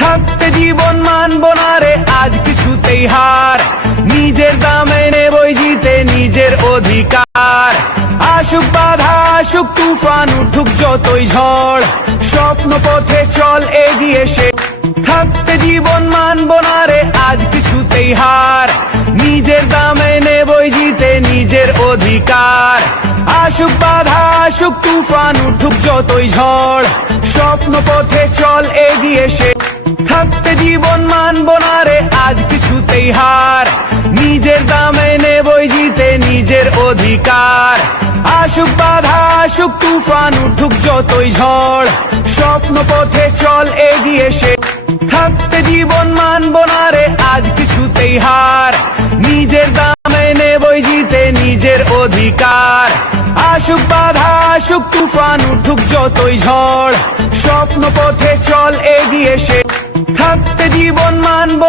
থাকতে জীবন মানব না রে আজ কিছুতেই হার, নিজের দামে নেবই জিতে নিজের অধিকার। আসুক বাধা আসুক তুফান উঠুক যতই ঝড়, স্বপ্ন পথে চল এগিয়ে সে। থাকতে জীবন মানব না রে আজ কিছুতেই হার, নিজের দামে নেবই জিতে নিজের অধিকার। আসুক বাধা আসুক তুফান উঠুক যতই ঝড়, স্বপ্ন পথে চল এগিয়ে সে। থাকতে জীবন মানব না রে আজ কিছুতেই হার, নিজের দামে নেবই জিতে নিজের অধিকার। আসুক বাধা আসুক তুফান উঠুক যতই ঝড়, স্বপ্ন পথে চল এগিয়ে সে। থাকতে জীবন মানব না রে আজ কিছুতেই হার, নিজের দামে নেবই জিতে নিজের অধিকার। আসুক বাধা আসুক তুফান উঠুক যতই ঝড়, স্বপ্ন পথে চল এগিয়ে সে। থাকতে জীবন মানব